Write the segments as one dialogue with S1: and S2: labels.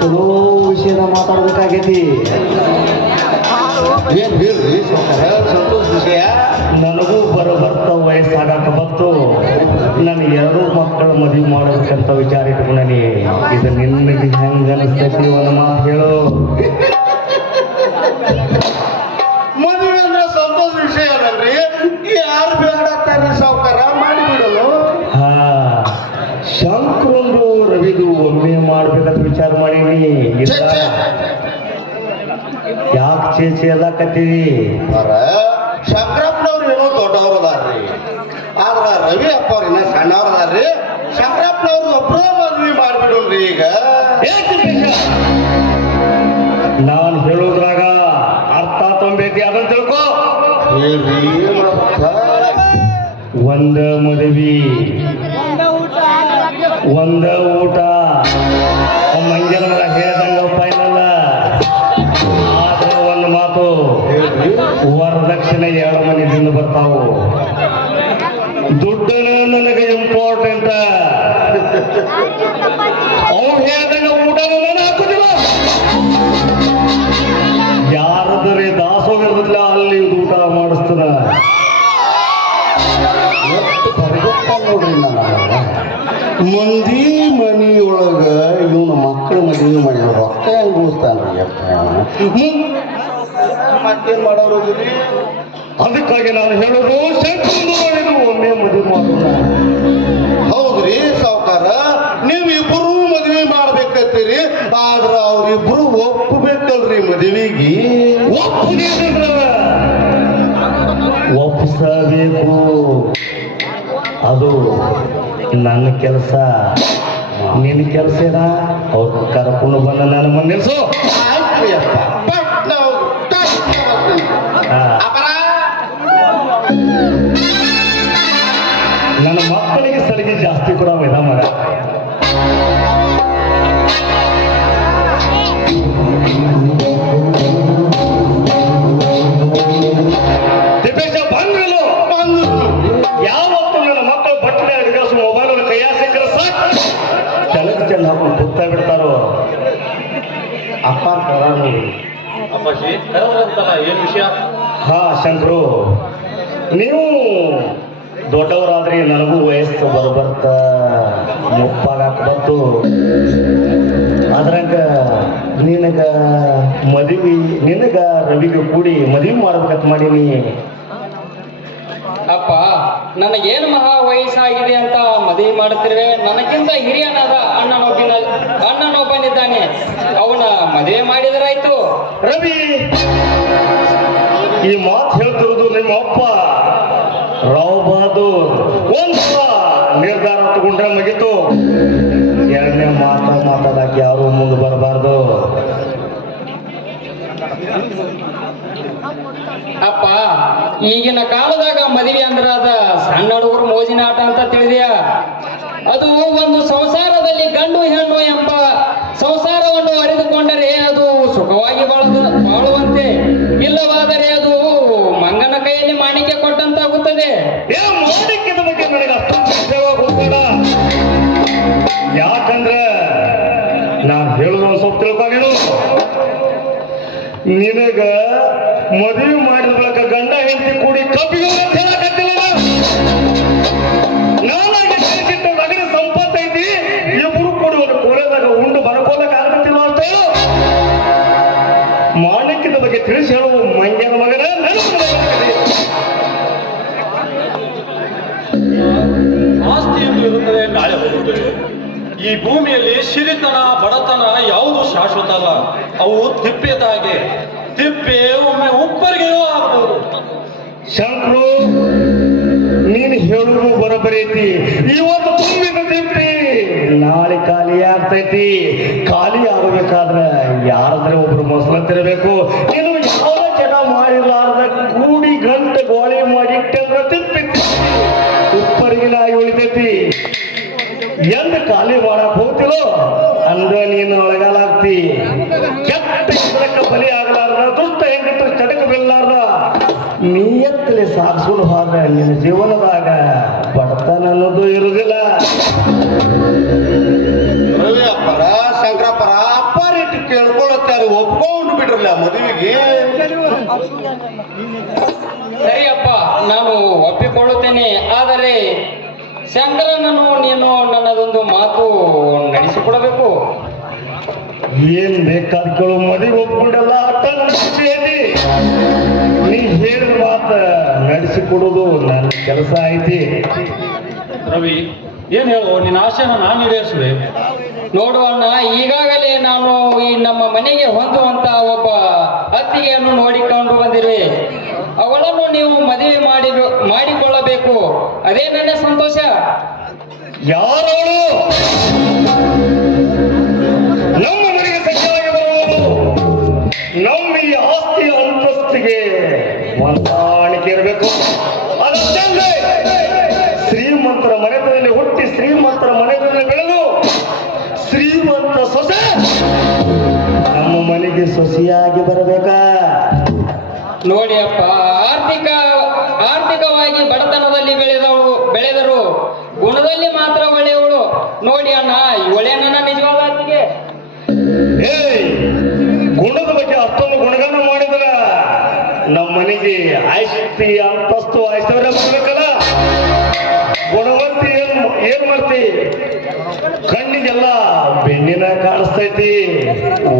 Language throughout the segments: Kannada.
S1: ಚಲೋ ವಿಷಯದ ಮಾತಾಡ್ಬೇಕಾಗೈತಿ.
S2: ಏನ್ ಹೇಳ್ರಿ? ಸಂತೋಷ ವಿಷಯ.
S1: ನನಗೂ ಬರ ಬರ್ತ ವಯಸ್ಸಾಗಕ ಬಂತು. ನನ್ನ ಎರಡು ಮಕ್ಕಳ ಮದುವೆ ಮಾಡಬೇಕಂತ ವಿಚಾರ ಇತ್ತು ಇದು ನಿನಗೆ ಹೆಂಗ ಅನಿಸ್ತೈತಿ ಒಂದು ಮಾತು ಹೇಳು.
S2: ಮದುವೆ ಅಂದ್ರೆ ಸಂತೋಷ ವಿಷಯ ಅಲ್ಲಲ್ರಿ? ಯಾರು ಬೇಡತ್ತಾರ್ರಿ ಸಾವುಕಾರ ಮಾಡಿಬಿಡಲು
S1: ಹಾ ಶಂಕರಂದು ರವಿದು ಒಮ್ಮೆ ಮಾಡ್ಬೇಕಂತ ವಿಚಾರ ಮಾಡೀನಿ ಇಲ್ಲ ಎಲ್ಲಾಕತ್ತೀವಿ
S2: ಅವರ ಶಂಕರಪ್ಪನವ್ರು ಏನೋ ದೊಡ್ಡವ್ರು ಅದಾರ್ರಿ ಆದ್ರ ರವಿ ಅಪ್ಪ ಅವ್ರ ಇನ್ನ ಸಣ್ಣವ್ರು ಅದಾರ್ರಿ ಶಂಕರಪ್ಪನವ್ರದ್ದು ಒಬ್ಬರೇ ಮದ್ವಿ ಮಾಡ್ಬಿಡೋಣ್ರಿ ಈಗ.
S1: ನಾನು ಹೇಳೋದ್ರಾಗ ಅರ್ಥ ತುಂಬೈತಿ ಅದನ್ನ ತಿಳ್ಕೊ? ಒಂದ ಮದುವಿ ಒಂದ ಊಟ. ಮಂಜನ ಮಗ ಹೇಳ್ದಂಗ
S2: ಎಷ್ಟು ಪರಿಗೊತ್ತ ನೋಡ್ರಿ ನಾನು ಮಂದಿ ಮನಿಯೊಳಗ ಇವನ ಮಕ್ಕಳ ಮದುವೆ ಮಾಡಿ ರೊಕ್ಕ ಹೆಂಗ್ ಅಪ್ಪ? ಮತ್ತೇನ್ ಮಾಡೋರು
S1: ಅದಕ್ಕಾಗಿ ನಾನು ಹೇಳೋದು ಮಾಡಿದ್ರು ಒಮ್ಮೆ ಮದುವೆ ಮಾಡೋಣ
S2: ಹೌದ್ರಿ ಸಾವುಕಾರ? ನೀವಿಬ್ಬರು ಮದುವೆ ಮಾಡ್ಬೇಕತ್ತೀರಿ ಆದ್ರ ಅವ್ರಿಬ್ರು ಒಪ್ಪಬೇಕಲ್ರಿ ಮದುವೆಗೆ.
S1: ಒಪ್ಪಿಗೆ ಒಪ್ಪಿಸಬೇಕು ಅದು ನನ್ನ ಕೆಲಸ. ನಿನ್ನ ಕೆಲಸ ಅವ್ರು ಕರ್ಕೊಂಡು ಬಂದ ನನ್ನ ಮುಂದೆ ನಿಲ್ಸು.
S2: ಆಯ್ತ್ರಿ
S3: ಅಪ್ಪಾಜಿ ಕರೆದ್ರಂತಲ್ಲ ಏನ್ ವಿಷಯ?
S1: ಹಾ ಶಂಕರು. ನೀವು ದೊಡ್ಡವರಾದ್ರೆ ನನಗೂ ವಯಸ್ಸು ಬರಬರ್ತ ಮುಪ್ಪಾಗಾಕ ಬಂತು. ಅದ್ರಂಗ ನಿನಗ ಮದುವೆ ನಿನಗ ರವಿಗೆ ಕೂಡಿ ಮದುವೆ ಮಾಡ್ಬೇಕಂತ ಮಾಡೀನಿ.
S4: ಅಪ್ಪ ನನಗೇನು ಮಹಾ ವಯಸ್ಸಾಗಿದೆ ಅಂತ ಮದುವೆ ಮಾಡುತ್ತಿರುವೆ? ನನಗಿಂತ ಹಿರಿಯನಾದ ಅಣ್ಣನೊಬ್ಬಿನ ಅಣ್ಣನೊಬ್ಬನಿದ್ದಾನೆ. ಅವನ ಮದುವೆ ಮಾಡಿದರಾಯ್ತು
S1: ರವಿ, ಈ ಮಾತು ಹೇಳ್ತಿರೋದು ನಿಮ್ಮ ಅಪ್ಪ, ರಾವ್ ಬಹದ್ದೂರ್. ಒಂದ್ಸಲ ನಿರ್ಧಾರ ತಗೊಂಡ್ರೆ ಮುಗಿತು. ಎರಡನೇ ಮಾತ ಮಾತಾಡಕ್ ಯಾರು ಮುಂದೆ ಬರಬಾರ್ದು.
S4: ಅಪ್ಪ, ಈಗಿನ ಕಾಲದಾಗ ಮದುವೆ ಅಂದ್ರ ಅದ ಸಣ್ಣ ಹುಡುಗರು ಮೋಜಿನ ಆಟ ಅಂತ ತಿಳಿದ್ಯಾ? ಅದು ಒಂದು ಸಂಸಾರದಲ್ಲಿ
S1: ಮದುವೆ ಮಾಡಿದ ಬಳಿಕ ಗಂಡ ಹೆಂಡತಿ ಕೂಡಿ ಕಬ್ಬಿಗೆ ನಗರ ಸಂಪತ್ತು ಐತಿ ಇಬ್ಬರು ಕೂಡಿ ಒಂದು ಕೋಲದಾಗ ಉಂಡು ಬರ್ಕೋಲಕ್ ಆಗತ್ತಿಲ್ಲ ಅಂತ ಮಾಣಿಕ್ಯದ ಬಗ್ಗೆ ತಿಳಿಸಿ ಹೇಳುವ
S3: ಅವು ತಿಪ್ಪೆದಾಗೆ. ತಿಪ್ಪೆ ಒಮ್ಮೆ ಉಪ್ಪರಿ
S1: ಶಂಕರು ನೀನು ಹೇಳುವುದು ಬರೋಬರೈತಿ. ಇವತ್ತು ತುಂಬಿದ ತಿಪ್ಪಿ. ನಾಳೆ ಖಾಲಿ ಆಗ್ತೈತಿ. ಖಾಲಿ ಆಗಬೇಕಾದ್ರೆ ಯಾರಾದ್ರೆ ಒಬ್ರು ಮೊಸಲಂತಿರಬೇಕು. ನೀನು ಯಾವ ಜನ ಮಾಡಿರ್ಲಾರ್ದ ಕೂಡಿ ಗಂಟೆ ಗೋಳಿ ಮಾಡಿ ತಿಪ್ಪಿ ಉಪ್ಪರಿಗೆ ನಾಯಿ ಉಳಿತೈತಿ. ಎಂದ ಖಾಲಿ ಮಾಡಕ್ ಹೋಗ್ತಿರೋ ಅಂದ ನೀನು ಒಳಗಾಲಾಗ್ತಿ ಸಾಗಿಸ್ಕೊಂಡು ಹೋದ ನಿನ್ನ ಜೀವನದಾಗ ಬಡತನ ಅನ್ನೋದು ಇರುವುದಿಲ್ಲ
S2: ಪರ ಶಂಕರಪ್ಪರ ಅಪ್ಪಾರಿಟ್ಟು ಕೇಳ್ಕೊಳ್ಳುತ್ತಾರೆ ಒಪ್ಕೊಂಡು ಬಿಡ್ರಲ್ಲ ಮದುವೆಗೆ.
S4: ಸರಿಯಪ್ಪ ನಾನು ಒಪ್ಪಿಕೊಳ್ಳುತ್ತೇನೆ ಆದರೆ ಶಂಕರನನ್ನು ನೀನು ನನ್ನದೊಂದು ಮಾತು ನಡೆಸಿಕೊಡಬೇಕು.
S1: ಏನ್ ಬೇಕಾದ ಕೇಳು ಮದುವೆ ಖುಷಿಯೈತಿ ನೀ ಹೇಳಿದ ಮಾತ ನಡೆಸಿಕೊಡೋದು ನನ್ನ ಕೆಲಸ ಐತಿ.
S3: ರವಿ ಏನ್ ಹೇಳು? ನಿನ್ನ ಆಶೆನ ನಾನು ಈಡೇರಿಸುವೆ.
S4: ನೋಡು ಅಣ್ಣ ಈಗಾಗಲೇ ನಾನು ಈ ನಮ್ಮ ಮನೆಗೆ ಹೊಂದುವಂತ ಒಬ್ಬ ಅತ್ತಿಗೆಯನ್ನು ನೋಡಿಕೊಂಡು ಬಂದಿರಿ ಅವಳನ್ನು ನೀವು ಮದುವೆ ಮಾಡಿ ಮಾಡಿಕೊಳ್ಳಬೇಕು. ಅದೇ ನನ್ನ ಸಂತೋಷ.
S1: ಯಾರವಳು? ಹೊಂದಾಣಿಕೆ ಇರಬೇಕು ಶ್ರೀಮಂತರ ಮನೆತನದಲ್ಲಿ ಹುಟ್ಟಿ ಶ್ರೀಮಂತರ ಮನೆತನದಲ್ಲಿ ಬೆಳೆದು ಶ್ರೀಮಂತ ಸೊಸೆ ನಮ್ಮ ಮನೆಗೆ ಸೊಸೆಯಾಗಿ ಬರಬೇಕಾ?
S4: ನೋಡಿ ಅಪ್ಪ, ಆರ್ಥಿಕ, ಆರ್ಥಿಕವಾಗಿ ಬಡತನದಲ್ಲಿ ಬೆಳೆದವಳು ಬೆಳೆದರು. ಗುಣದಲ್ಲಿ ಮಾತ್ರ ಒಳ್ಳೆಯವಳು. ನೋಡಿ ಅಣ್ಣ ಇವಳೇ
S1: ಮನೆಗೆ ಆಯ್ತಿ ಅಂತಸ್ತು ಐಶ್ವರ್ಯ ಬರ್ಬೇಕಲ್ಲ? ಗುಣವಂತಿ ಏನ್ ಏನ್ ಮಾಡ್ತಿ? ಕಣ್ಣಿಗೆಲ್ಲ ಬೆನ್ನಿನ ಕಾಣಿಸ್ತೈತಿ,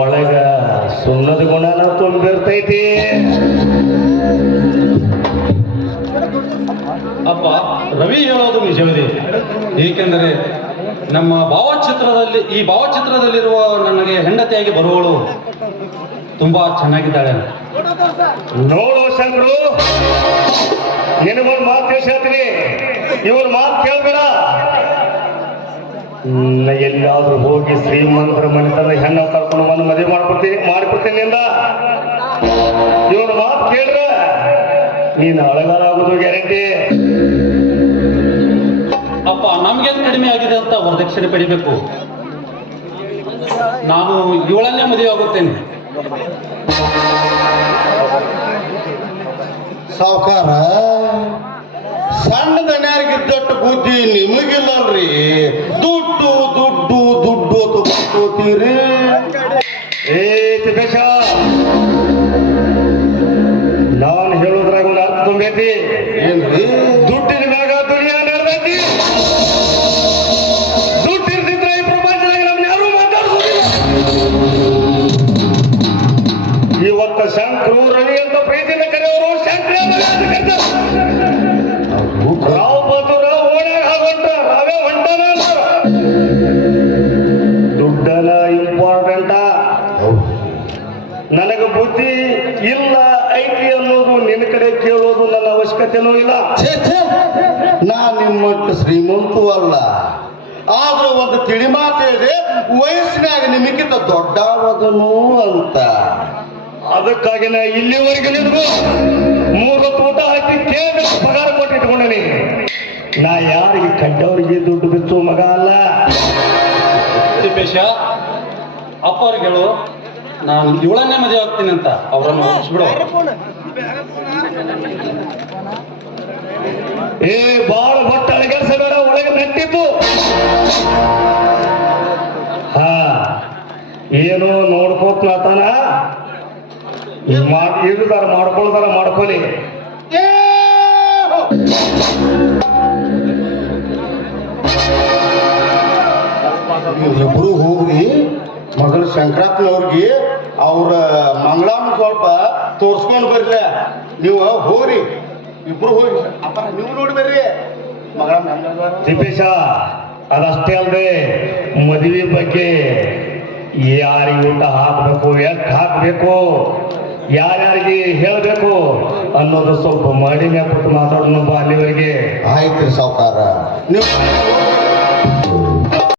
S1: ಒಳಗ ಸುಣ್ಣದ ಗುಣನ ತುಂಬಿರ್ತೈತಿ.
S3: ಅಪ್ಪ, ರವಿ ಹೇಳೋದು ನಿಜವಿದೆ. ಏಕೆಂದರೆ ನಮ್ಮ ಭಾವಚಿತ್ರದಲ್ಲಿ ಈ ಭಾವಚಿತ್ರದಲ್ಲಿರುವ ನನಗೆ ಹೆಂಡತಿಯಾಗಿ ಬರುವಳು ತುಂಬಾ ಚೆನ್ನಾಗಿದ್ದಾಳೆ
S1: ನೋಡು ಶಂಕರು ನಿನಗೊಂದು ಮಾತು ಹೇಳ್ತೀನಿ ಇವ್ರ ಮಾತು ಹ್ಮ್, ಎಲ್ಲಾದ್ರೂ ಹೋಗಿ ಶ್ರೀಮಂತರ ಮನೆತನ ಹೆಣ್ಣು ಕರ್ಕೊಂಡು ಬಂದು ಮದುವೆ ಮಾಡ್ಕೊಡ್ತೀನಿ ಮಾಡಿಕೊಡ್ತೀನಿ ಅಂದ. ಇವ್ರ ಮಾತು ಕೇಳ್ರ. ನೀನು ಅಳಗಾಲಾಗೋದು ಗ್ಯಾರಂಟಿ.
S3: ಅಪ್ಪ ನಮ್ಗೇನ್ ಕಡಿಮೆ ಆಗಿದೆ ಅಂತ ವರದಕ್ಷಿಣೆ ಪಡಿಬೇಕು. ನಾನು ಇವಳನ್ನೇ ಮದುವೆ ಆಗುತ್ತೇನೆ.
S2: ಸಾವುಕಾರ, ಸಣ್ಣ ದಣ್ಯಾರಿಗಿದ್ದಟ್ಟು ಬುದ್ಧಿ ನಿಮಗಿಲ್ಲಲ್ರಿ. ದುಡ್ಡು ದುಡ್ಡು ದುಡ್ಡು ಕೊಡ್ತೀರಿ
S1: ಏ ನಾನು ಹೇಳೋದ್ರಾಗ ಒಂದು ಅರ್ಥ ತುಂಬೈತಿ. ದುಡ್ಡನ ಇಂಪಾರ್ಟೆಂಟ ನನಗೆ ಬುದ್ಧಿ ಇಲ್ಲ ಐತಿ ಅನ್ನೋದು ನಿನ್ನ ಕಡೆ ಕೇಳೋದು ನನ್ನ ಅವಶ್ಯಕತೆನೂ ಇಲ್ಲ.
S2: ನಾ ನಿಮ್ಮಟ್ಟು ಶ್ರೀಮಂತೂ ಅಲ್ಲ ಆದ್ರೂ ಒಂದು ತಿಳಿ ಮಾತು ಹೇಳಿದೆ ವಯಸ್ಸಿನಾಗ ನಿಮಗಿಂತ ದೊಡ್ಡವದನು ಅಂತ
S1: ಅದಕ್ಕಾಗಿ ನಾ ಇಲ್ಲಿವರೆಗೆ ನಿನಗೂ ಮೂರು ಊಟ ಹಾಕಿ ಕೇಳಿ ಪಗಾರ ಕೊಟ್ಟು ಇಟ್ಕೊಂಡೇನಿ. ನಾ ಯಾರಿಗೆ ಕಂಡವರಿಗೆ ದುಡ್ಡು ಬಿತ್ತು ಮಗ ಅಲ್ಲ.
S3: ತಿಪ್ಪೇಶ ಅಪ್ಪ ಅವ್ರಿಗೆ ಹೇಳು. ನಾನು ಇವಳನ್ನೇ ಮದುವೆ ಆಗ್ತೀನಿ ಅಂತ ಅವರನ್ನು ಬಿಡು
S1: ಏ ಬಾಳ ಬಟ್ಟ ಅಳಗೆಲ್ಸಬೇಡ ಒಳಗೆ ನೆಟ್ಟಿದ್ದು. ಹಾ ಏನು ನೋಡ್ಕೋತ್ ಇರ್ತಾರ ಮಾಡ್ಕೊಳ್ತಾರ ಮಾಡ್ಕೊಲಿ.
S2: ಇಬ್ರು ಹೋಗ್ರಿ ಅವ್ರಿಗೆ ಶಂಕರಪ್ಪನವ್ರಿಗೆ ಅವ್ರ ಮಂಗಳ ಸ್ವಲ್ಪ ತೋರ್ಸ್ಕೊಂಡು ಬರ್ಲ ನೀವು ಹೋಗ್ರಿ. ಇಬ್ರು ಹೋಗಿ ಅಪ್ಪ ನೀವು ನೋಡಿ ಬರ್ರಿ. ಮಂಗಳಾಮ?
S1: ತಿಪ್ಪೇಶ ಅದಷ್ಟೇ ಅಲ್ಲದೆ ಮದುವೆ ಬಗ್ಗೆ ಯಾರಿಗೆ ಊಟ ಹಾಕಬೇಕು ಎಷ್ಟು ಹಾಕಬೇಕು? ಯಾರ್ಯಾರಿಗೆ ಹೇಳಬೇಕು ಅನ್ನೋದು ಸ್ವಲ್ಪ ಮಾಡಿ ಕೊಟ್ಟು ಮಾತಾಡೋಣ ಅಲ್ಲಿವರೆಗೆ.
S2: ಆಯ್ತು ಸಾವುಕಾರ. ನೀವು